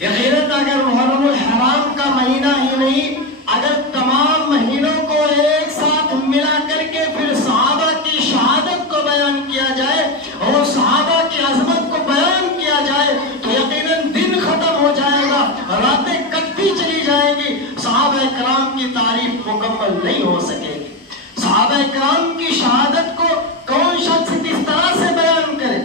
یقیناً اگر محرم الحرام کا مہینہ ہی نہیں، اگر تمام مہینوں کو ایک ساتھ ملا کر کے پھر صحابہ کی شہادت کو بیان کیا جائے اور صحابہ کی عظمت کو بیان کیا جائے تو یقیناً دن ختم ہو جائے گا، راتیں کٹتی چلی جائیں گی، صحابہ کرام کی تعریف مکمل نہیں ہو سکے گی۔ صحابہ کرام کی شہادت کو کون شخص کس طرح سے بیان کرے؟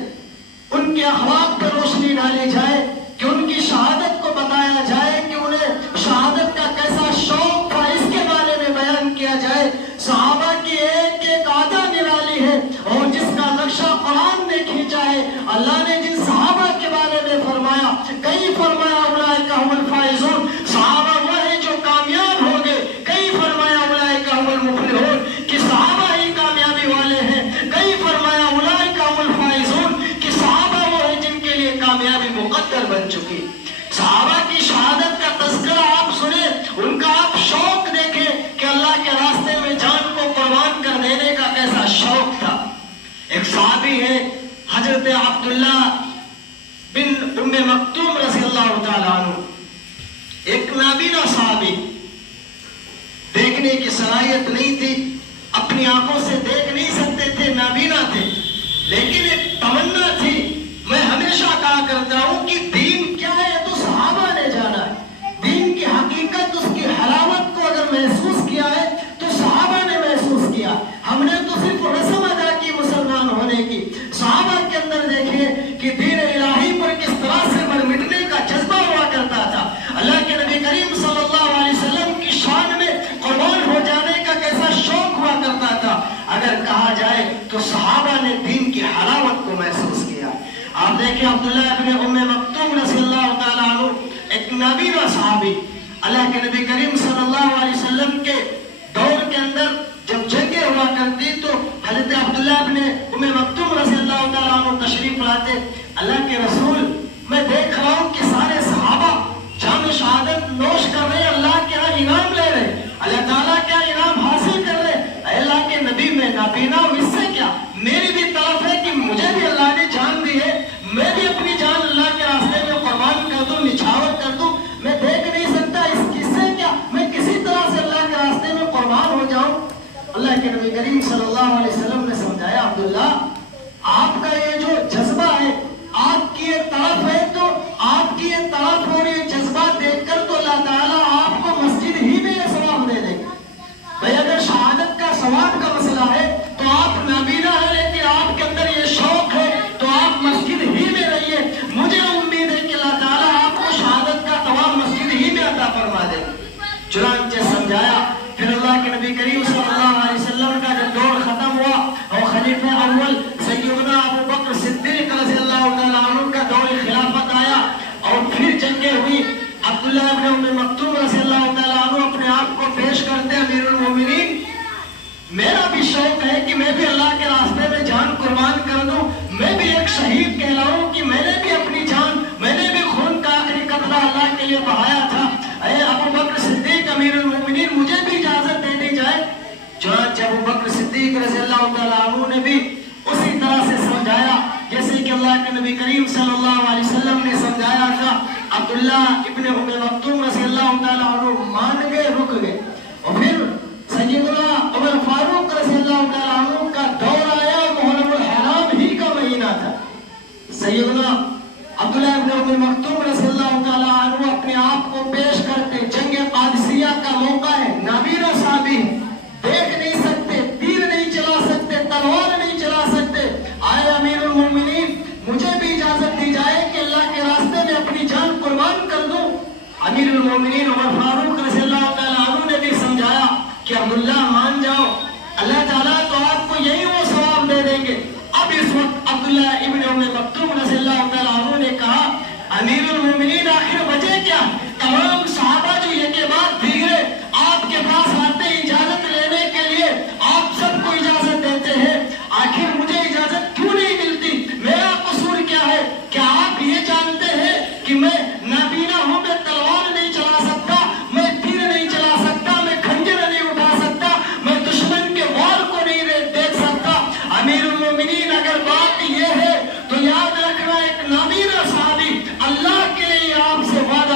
ان کے اخلاق پر روشنی ڈالی جائے کہ ان کی شہادت کو بتایا جائے کہ انہیں شہادت کا کیسا شوق تھا، اس کے بارے میں بیان کیا جائے۔ صحابہ کی ایک ایک عادہ نرالی ہے اور جس کا نقشہ قرآن نے کھینچا ہے۔ اللہ نے جن صحابہ کے بارے میں فرمایا، کئی فرمایا اولئک هم الفائزون، صحابہ وہ ہیں جو کامیاب ہو گئے، کئی فرمایا اولئک هم المفلحون کہ صحابہ ہی کامیابی والے ہیں، کئی فرمایا اولئک هم الفائزون کہ صحابہ وہ ہیں جن کے لیے کامیابی مقدر بن چکی۔ صحابہ کی شہادت کا تذکرہ آپ سنیں، ان کا آپ شوق دیکھیں کہ اللہ کے راستے میں جان کو قربان کر دینے کا کیسا شوق تھا۔ ایک صحابی ہے حضرت عبداللہ بن ام مکتوم رضی اللہ تعالیٰ عنہ، ایک نابینا صحابی، دیکھنے کی صلاحیت نہیں تھی، اپنی آنکھوں سے دیکھ نہیں سکتے تھے، نابینا تھے، لیکن ایک تمنا تھی۔ میں ہمیشہ کہا کرتا ہوں کہ دین کیا ہے تو صحابہ نے جانا ہے، دین کی حقیقت، اس کی حلاوت کو اگر محسوس کیا ہے تو صحابہ نے محسوس کیا۔ ہم نے تو صرف رسم ادا کی مسلمان ہونے کی، صحابہ کے اندر دیکھیں کہ دین الہی پر کس طرح سے مر مٹنے کا جذبہ ہوا کرتا تھا۔ اللہ کے نبی کریم صلی اللہ علیہ وسلم کی شان میں قربان ہو جانے کا کیسا شوق ہوا کرتا تھا۔ اگر کہا جائے تو صحابہ نے دین کی حلاوت کو محسوس کیا۔ آپ دیکھیں عبداللہ ابن ام مکتوم رضی اللہ تعالیٰ عنہ، ایک نابینا صحابی، اللہ کے نبی کریم صلی اللہ علیہ وسلم کے دور کے اندر جب جنگیں ہوا کرتی تو حضرت عبداللہ ابن ام مکتوم رضی اللہ تعالیٰ عنہ تشریف لاتے۔ اللہ کے رسول، میں دیکھ رہا ہوں کہ سارے صحابہ جان شہادت نوش کر رہے، اللہ کے ہاں انعام لے رہے، اللہ تعالیٰ کیا انعام حاصل کر رہے۔ اے اللہ کے نبی، میں نابینا ہوں، اس سے کیا؟ میری بھی طرف ہے کہ مجھے بھی اللہ نے جان دی ہے، میں بھی اپنی جان اللہ کے راستے میں قربان کر دوں، نچھاور کر دوں، میں دیکھ نہیں سکتا، اس سے کیا؟ میں کسی طرح سے اللہ کے راستے میں قربان ہو جاؤں۔ اللہ کے نبی کریم صلی اللہ علیہ وسلم نے سمجھایا، عبداللہ آپ کا یہ جو جذبہ ہے، آپ کی یہ طرف ہے، تو آپ کی یہ طرف اور یہ جذبہ دیکھ کر تو اللہ تعالیٰ آپ کو مسجد ہی میں یہ ثواب دے دیں گے۔ بھئی اگر شہادت کا ثواب کا مسئلہ ہے تو آپ نابینا ہے، لیکن آپ کے اندر یہ شوق ہے تو آپ مسجد ہی میں رہیے، مجھے امید ہے کہ اللہ تعالیٰ آپ کو شہادت کا ثواب مسجد ہی میں عطا فرما دے۔ چنانچہ سمجھایا، پھر اللہ کے نبی کریم صلی اللہ علیہ وسلم کا جب دور ختم ہوا اور خلیفہ اول سیدنا ابو بکر صدیق رضی اللہ تعالیٰ عنہ کا دور خلافت آیا اور پھر جنگیں ہوئی، عبداللہ ابن ام مکتوم رضی اللہ تعالیٰ عنہ اپنے آپ کو پیش کرتے امیر المومنین، میرا بھی شوق ہے کہ میں بھی اللہ کے راستے میں جان قربان کر دوں، میں بھی ایک شہید کہلاؤں کہ میں نے بھی اپنی جان، میں نے بھی خون کا آخری قطرہ اللہ کے لیے بہایا تھا۔ اے ابو بکر صدیق امیر المومنین، مجھے بھی اجازت دے دی جائے۔ چنانچہ ابو بکر صدیق رضی اللہ تعالیٰ عنہ نے بھی اسی طرح سے سمجھایا جیسے کہ اللہ کے نبی کریم صلی اللہ علیہ وسلم نے سمجھایا تھا۔ عبداللہ ابن ام مکتوم رضی اللہ تعالیٰ عنہ مان گئے، رک گئے، اور پھر سیدنا عمر فاروق رضی اللہ تعالیٰ عنہ کا دور آیا، محرم الحرام ہی کا مہینہ تھا۔ سیدنا عبداللہ ابن ام مکتوم رضی اللہ تعالیٰ عنہ اپنے آپ کو پیش کرتے، جنگ قادسیہ کا موقع ہے، نابینا صحابی، دیکھ نہیں سکتے، تیر نہیں چلا سکتے، تلوار نہیں چلا سکتے۔ آئے امیر المومنین، مجھے بھی اجازت دی جائے کہ اللہ کے راستے میں اپنی جان قربان کر دوں۔ امیر المومنین عمر فاروق رضی اللہ تعالیٰ عنہ نے بھی سمجھایا کہ عبداللہ مان جاؤ، اللہ تعالیٰ تو آپ کو یہی وہ ثواب دے دیں گے۔ اب اس وقت عبداللہ ابن ام مکتوم رضی اللہ تعالیٰ عنہ نے کہا، امیر المومنین آخر وجہ کیا؟ تمام صحابہ جو یہ کے بعد دیگرے آپ کے پاس آتے اجازت لینے کے لیے، آپ سب کو اجازت دیتے ہیں، آخر مجھے اجازت کیوں نہیں ملتی؟ میرا قصور کیا ہے؟ کیا آپ یہ جانتے ہیں کہ میں نابینا ہوں، میں تلوار نہیں چلا سکتا، میں تیر نہیں چلا سکتا، میں کھنجر نہیں اٹھا سکتا، میں دشمن کے وار کو نہیں دیکھ سکتا؟ امیر المومنین، اگر بات یہ ہے تو یاد رکھنا، ایک نابینا صحابی اللہ کے لیے آپ سے وعدہ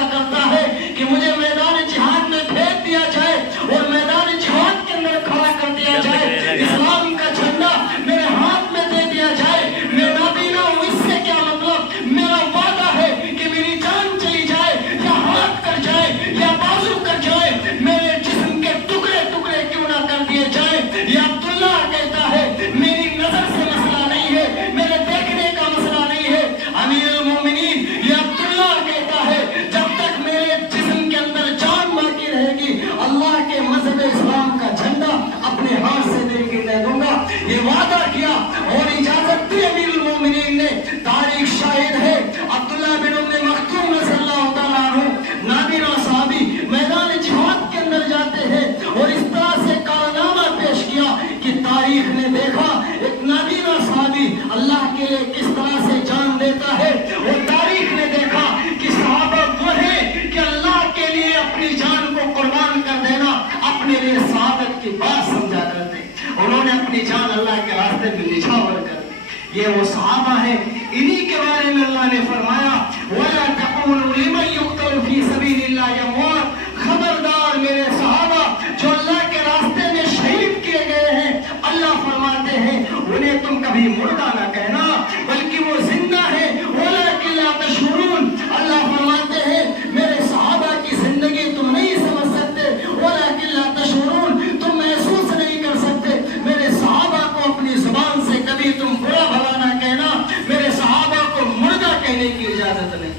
اپنے لیے سعادت کی بات سمجھا کرتے، انہوں نے اپنی جان اللہ کے راستے میں نچھاور کر دی۔ یہ وہ صحابہ ہیں، انہی کے بارے میں اللہ نے فرمایا وَلَا تَقُولُوا لِمَن يُقْتَلُ فِي سَبِيلِ اللَّهِ أَمْوَاتٌ، خبردار میرے صحابہ جو اللہ کے راستے میں شہید کیے گئے ہیں، اللہ فرماتے ہیں انہیں تم کبھی مردہ نہ کہنا بلکہ وہ زندہ ہیں، وَلَٰكِن لَا تَشْعُرُونَ، اللہ فرماتے ہیں میرے صحابہ کی زندگی تم نہیں سمجھ سکتے، وَلَٰكِن لَا تَشْعُرُونَ، تم محسوس نہیں کر سکتے، میرے صحابہ کو اپنی زبان سے کبھی تم برا بھلا نہ کہنا، میرے صحابہ کو مردہ کہنے کی اجازت نہیں۔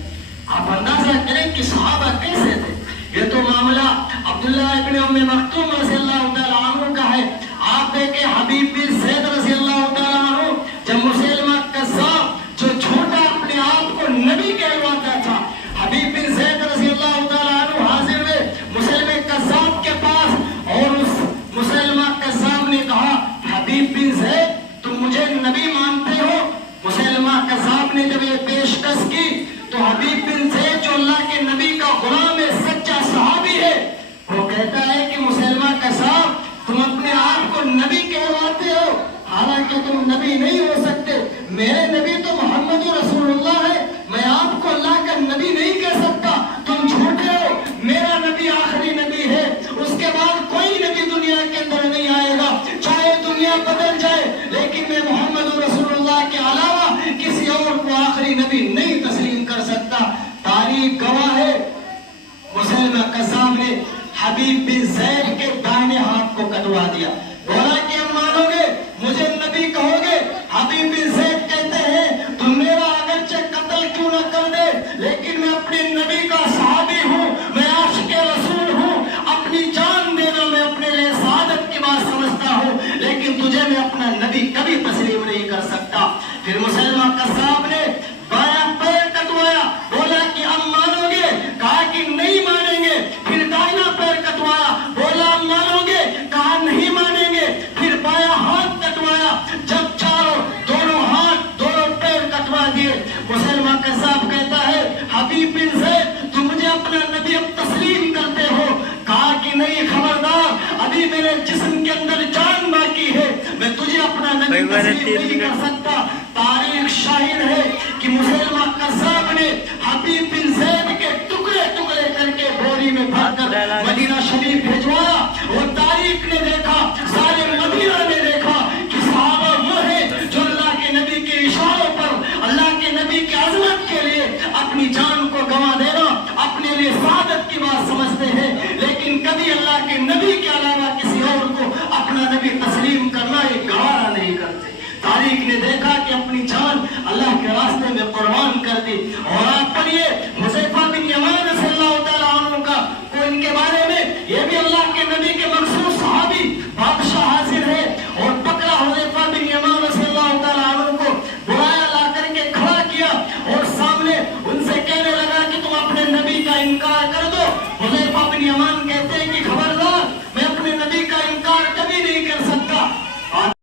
آپ اندازہ کریں کہ صحابہ کیسے تھے۔ یہ تو معاملہ عبداللہ ابن ام مکتوم رضی اللہ تعالیٰ عنہ کا ہے۔ آپ دیکھیں حبیب بن زید رضی اللہ تعالیٰ عنہ، جب مسلمہ کذاب جو جھوٹا اپنے آپ کو نبی کہلواتا تھا، حبیب بن زید رضی اللہ تعالیٰ عنہ حاضر ہوئے مسلمہ کذاب کے پاس، اور اس مسلمہ کذاب نے کہا حبیب بن زید تم مجھے نبی مانتے ہو؟ مسلمہ کذاب نے جب یہ پیشکش کی تو حبیب بن زید جو اللہ کے نبی کا غلام ہے، سچا صحابی ہے، وہ کہتا ہے کہ مسلمہ کذاب تم اپنے آپ کو نبی کہواتے ہو، حالانکہ تم نبی نہیں ہو سکتے، میرے نبی تو محمد رسول اللہ ہے، میں آپ کو اللہ کا نبی نہیں کہہ سکتا، تم جھوٹے ہو، میرا نبی آخری نبی ہے، اس کے بعد کوئی نبی دنیا کے اندر نہیں آئے گا، چاہے دنیا بدل جائے لیکن میں محمد رسول اللہ کے علاوہ کسی اور کو آخری نبی نہیں تسلیم کر سکتا۔ تاریخ گواہ ہے مسلمہ کذاب نے حبیب بن زید کے دائیں ہاتھ کو کٹوا دیا، بولا کہ ہم مانو گے مجھے نبی کہو گے؟ حبیب بن زید کہتے ہیں تم میرا اگرچہ قتل کیوں نہ کر دے لیکن میں اپنے نبی کا صحابی ہوں، میں عاشق رسول ہوں، اپنی جان دینا میں اپنے لیے سعادت کی بات سمجھتا ہوں، لیکن تجھے میں اپنا نبی کبھی تسلیم نہیں کر سکتا۔ پھر مسلمہ کذاب نے بایاں پیر کٹوایا، بولا کہ ہم مانو گے؟ کہا کہ نہیں مانیں گے۔ پھر دائنا پیر کٹوایا، بولا ہم مانو گے؟ کہا نہیں مانیں گے۔ پھر بایاں ہاتھ کٹوایا، جب دونوں ہاتھ دونوں پیر کٹوا دیے، مسلمہ کذاب کہتا ہے حبیب بن زید تم مجھے اپنا نبی اب تسلیم کرتے ہو؟ کہا کہ نہیں، خبردار، ابھی میرے جسم کے اندر جان باقی ہے، میں تجھے اپنا نبی تسلیم نہیں کر سکتا۔ تاریخ شاہد ہے کہ مسلمہ کذاب نے حبیب بن زید کے ٹکڑے ٹکڑے کر کے بوری میں بھر کر مدینہ شریف بھیجوایا۔ وہ تاریخ نے دیکھا، سارے مدینہ نے دیکھا کہ صحابہ وہ ہیں جو اللہ کے نبی کے اشاروں پر اللہ کے نبی کی عظمت کے لیے اپنی جان کو گنوا دینا اپنے لیے سعادت کی بات سمجھتے ہیں، لیکن کبھی اللہ کے نبی کے علاوہ کسی اور کو اپنا نبی تسلیم کرنا یہ گوارا نہیں کرتے۔ تاریخ نے دیکھا کہ اپنی جان اللہ کے راستے میں قربان کر دی۔ اور آپ پڑھیے حذیفہ بن یمان رضی اللہ تعالیٰ عنہ کا، کو ان کے بارے میں یہ بھی اللہ کے نبی کے مقصود